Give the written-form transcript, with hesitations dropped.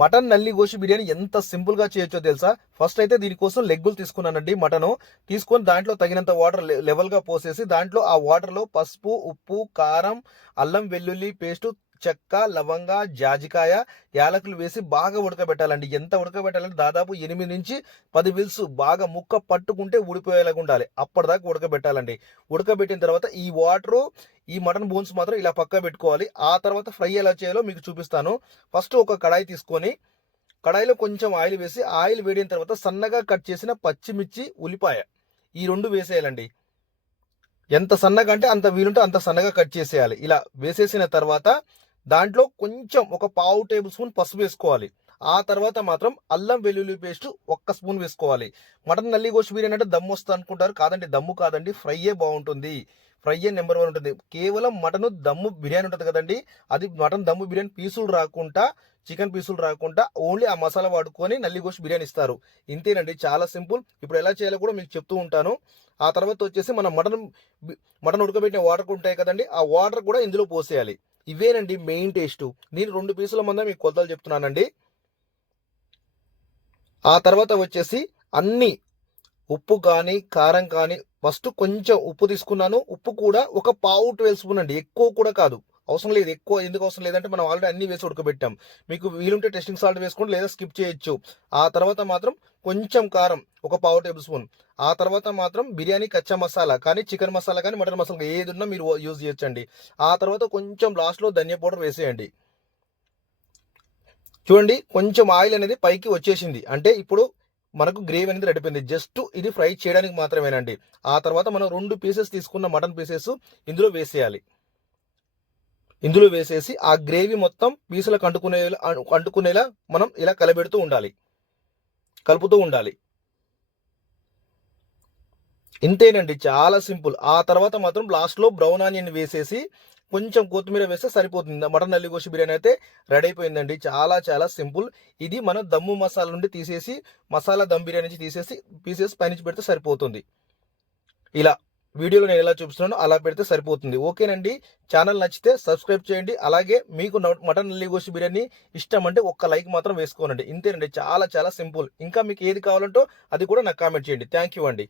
Mutton నల్లి గోషి బిర్యానీ ఎంత simple గా చేయొచ్చో తెలుసా? ఫస్ట్ అయితే దీనికోసం లెగ్గులు తీసుకున్నానండి. మటన్ తీసుకొని దాంట్లో తగినంత వాటర్ లెవెల్ గా పోసేసి దాంట్లో ఆ వాటర్ లో పసుపు, ఉప్పు, కారం, అల్లం వెల్లుల్లి పేస్ట్, చెక్క, లవంగ, జాజికాయ, యాలకులు వేసి బాగా ఉడకబెట్టాలండి. ఎంత ఉడకబెట్టాలంటే దాదాపు 8 నుంచి 10 విల్స్ బాగా ముక్క పట్టుకుంటే ఊడిపోయేలాగా ఉండాలి. అప్పటిదాకా ఉడకబెట్టాలండి. ఉడకబెట్టిన తర్వాత ఈ వాటర్, ఈ మటన్ బోన్స్ మాత్రం ఇలా పక్క పెట్టుకోవాలి. ఆ తర్వాత ఫ్రై ఎలా చేయాలో మీకు చూపిస్తాను. ఫస్ట్ ఒక కడాయి తీసుకొని కడాయిలో కొంచెం ఆయిల్ వేసి ఆయిల్ వేడిన తర్వాత సన్నగా కట్ చేసిన పచ్చిమిర్చి, ఉల్లిపాయ ఈ రెండు వేసేయాలండి. ఎంత సన్నగా అంటే అంత వీలుంటే అంత సన్నగా కట్ చేసేయాలి. ఇలా వేసేసిన తర్వాత దాంట్లో కొంచెం ఒక పావు టేబుల్ స్పూన్ పసుపు వేసుకోవాలి. ఆ తర్వాత మాత్రం అల్లం వెల్లుల్లి పేస్ట్ 1 స్పూన్ వేసుకోవాలి. మటన్ నల్లి గోష్ బిర్యానీ అంటే దమ్ము వస్తుంది అనుకుంటారు. కాదండి, దమ్ము కాదండి, ఫ్రైయే బాగుంటుంది. ఫ్రైయే నెంబర్ 1 ఉంటుంది. కేవలం మటన్ దమ్ము బిర్యానీ ఉంటుంది కదండి, అది మటన్ దమ్ము బిర్యానీ పీసులు రాకుండా, చికెన్ పీసులు రాకుండా ఓన్లీ ఆ మసాలా వాడుకొని నల్లి గోష్ బిర్యానీ ఇస్తారు. ఇంతేనండి, చాలా సింపుల్. ఇప్పుడు ఎలా చేయాలో కూడా మీకు చెప్తూ ఉంటాను. ఆ తర్వాత వచ్చేసి మనం మటన్ ఉడకబెట్టిన వాటర్ ఉంటాయి కదండి, ఆ వాటర్ కూడా ఇందులో పోసేయాలి. ఇవేనండి మెయిన్ టేస్ట్. నేను 2 పీసుల మంద మీకు కొలతలు చెప్తున్నానండి. ఆ తర్వాత వచ్చేసి అన్ని ఉప్పు కానీ కారం కానీ ఫస్ట్ కొంచెం ఉప్పు తీసుకున్నాను. ఉప్పు కూడా ఒక పావు 12 స్పూన్ అండి, ఎక్కువ కూడా కాదు. అవసరం లేదు ఎక్కువ. ఎందుకు అవసరం లేదంటే మనం ఆల్రెడీ అన్ని వేసి ఉడకబెట్టాం. మీకు వీలుంటే టెస్టింగ్ సాల్ట్ వేసుకోండి, లేదా స్కిప్ చేయొచ్చు. ఆ తర్వాత మాత్రం కొంచెం కారం ఒక పావు టేబుల్ స్పూన్. ఆ తర్వాత మాత్రం బిర్యానీ కచ్చా మసాలా కానీ, చికెన్ మసాలా కానీ, మటన్ మసాలా ఏది ఉన్నా మీరు యూజ్ చేయొచ్చండి. ఆ తర్వాత కొంచెం లాస్ట్లో ధనియా పౌడర్ వేసేయండి. చూడండి, కొంచెం ఆయిల్ అనేది పైకి వచ్చేసింది అంటే ఇప్పుడు మనకు గ్రేవీ అనేది రెడీపోయింది. జస్ట్ ఇది ఫ్రై చేయడానికి మాత్రమేనండి. ఆ తర్వాత మనం 2 పీసెస్ తీసుకున్న మటన్ పీసెస్ ఇందులో వేసేయాలి. ఇందులో వేసేసి ఆ గ్రేవీ మొత్తం పీసులకు అంటుకునేలా మనం ఇలా కలుపుతూ ఉండాలి. ఇంతేనండి, చాలా సింపుల్. ఆ తర్వాత మాత్రం లాస్ట్లో బ్రౌన్ ఆనియన్ వేసేసి కొంచెం కొత్తిమీర వేస్తే సరిపోతుంది. మటన్ నల్లి గోషి బిర్యానీ అయితే రెడీ అయిపోయిందండి. చాలా చాలా సింపుల్. ఇది మనం దమ్ము మసాలా నుండి తీసేసి, మసాలా దమ్ బిర్యానీ నుంచి తీసేసి పీసెస్ పైనుంచి పెడితే సరిపోతుంది. ఇలా వీడియోలో నేను ఎలా చూపిస్తున్నానో అలా పెడితే సరిపోతుంది. ఓకేనండి, ఛానల్ నచ్చితే సబ్స్క్రైబ్ చేయండి. అలాగే మీకు మటన్ నల్లి గోషి బిర్యానీ ఇష్టం అంటే ఒక్క లైక్ మాత్రం వేసుకోనండి. ఇంతేనండి, చాలా చాలా సింపుల్. ఇంకా మీకు ఏది కావాలంటో అది కూడా నాకు కామెంట్ చేయండి. థ్యాంక్ యూ అండి.